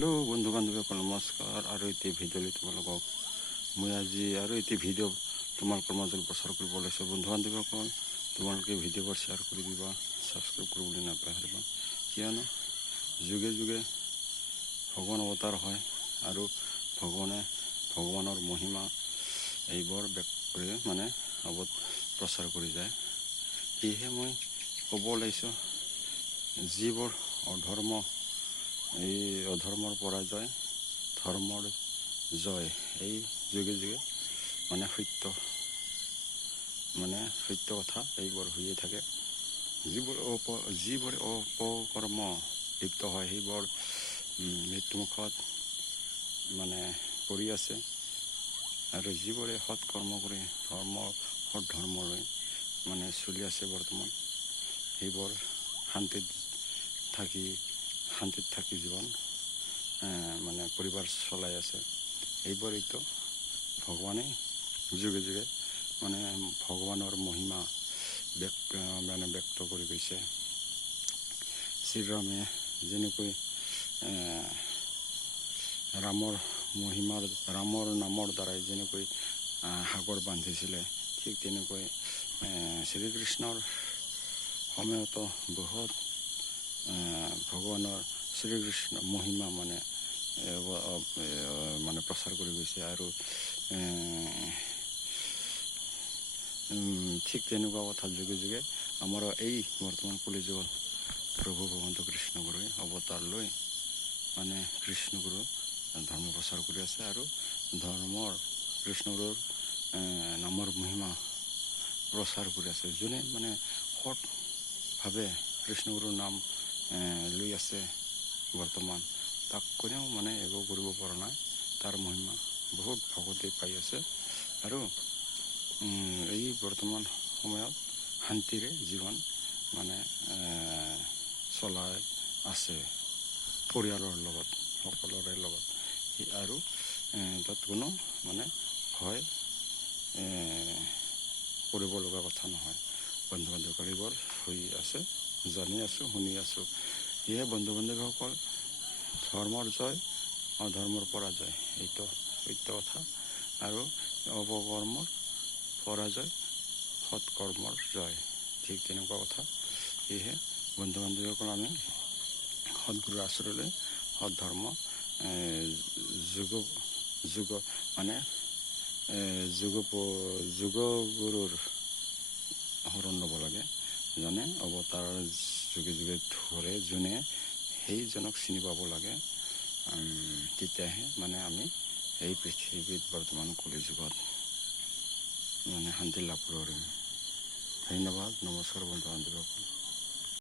Hello' বন্ধু বান্ধৱীসকল নমস্কাৰ। আৰু এটি ভিডিঅ'লৈ তোমালোকক মই আজি আৰু এটি ভিডিঅ' তোমালোকৰ মাজত প্ৰচাৰ কৰিব ওলাইছোঁ। বন্ধু বান্ধৱীসকল, তোমালোকে ভিডিঅ'বোৰ শ্বেয়াৰ কৰি দিবা, ছাবস্ক্ৰাইব কৰিবলৈ নাপাহৰিবা। কিয়নো যুগে যুগে ভগৱান অৱতাৰ হয় আৰু ভগৱানৰ মহিমা এইবোৰ প্ৰচাৰ কৰি যায়। সেয়েহে মই ক'ব ওলাইছোঁ, যিবোৰ এই অধৰ্মৰ পৰাজয়, ধৰ্মৰ জয়, এই যুগে যুগে সত্য কথা এইবোৰ হৈয়ে থাকে। যিবোৰ অপকৰ্ম লিপ্ত হয় সেইবোৰ মৃত্যুমুখত কৰি আছে, আৰু যিবোৰে সৎকৰ্ম কৰি সৎ ধৰ্মলৈ চলি আছে বৰ্তমান, সেইবোৰ শান্তিত থাকি জীৱন পৰিবাৰ চলাই আছে। এইটো ভগৱানে যুগে যুগে ভগৱানৰ মহিমা ব্যক্ত কৰি গৈছে। শ্ৰীৰামে যেনেকৈ ৰামৰ নামৰ দ্বাৰাই যেনেকৈ সাগৰ বান্ধিছিলে, ঠিক তেনেকৈ শ্ৰীকৃষ্ণৰ সময়তো বহুত ভগৱানৰ শ্ৰীকৃষ্ণ মহিমা প্ৰচাৰ কৰি গৈছে। আৰু ঠিক তেনেকুৱা কথা যুগে যুগে আমাৰ এই বৰ্তমান কলিযুগত প্ৰভু ভগৱন্ত কৃষ্ণগুৰুৱে অৱতাৰ লৈ কৃষ্ণগুৰু ধৰ্ম প্ৰচাৰ কৰি আছে। আৰু কৃষ্ণগুৰুৰ নামৰ মহিমা প্ৰচাৰ কৰি আছে। যোনে সৎভাৱে কৃষ্ণগুৰুৰ নাম লৈ আছে বৰ্তমান, তাক কোনেও একো কৰিব পৰা নাই। তাৰ মহিমা বহুত ভকতে পাই আছে। আৰু এই বৰ্তমান সময়ত শান্তিৰে জীৱন চলাই আছে পৰিয়ালৰ লগত, সকলোৰে লগত। আৰু তাত কোনো ভয় কৰিব লগা কথা নহয়। বন্ধু বান্ধৱীসকল, এইবোৰ হৈ আছে, জানি আছোঁ, শুনি আছোঁ। সেয়ে বন্ধু বান্ধৱীসকল, ধৰ্মৰ জয়, অধৰ্মৰ পৰাজয়, এইটো সত্য কথা। আৰু অপকৰ্মৰ পৰাজয়, সৎকৰ্মৰ জয়, ঠিক তেনেকুৱা কথা। সেয়েহে বন্ধু বান্ধৱীসকল, আমি সৎগুৰুৰ আশ্ৰয়লৈ, সৎ ধৰ্ম যুগগুৰুৰ শৰণ ল'ব লাগে। যেনে অৱতাৰ যুগে যুগে ধৰে, যোনে সেইজনক চিনি পাব লাগে। তেতিয়াহে আমি এই পৃথিৱীত বৰ্তমান কলিযুগত শান্তি লাভ কৰিম। ধন্যবাদ, নমস্কাৰ বন্ধু বান্ধৱীসকল।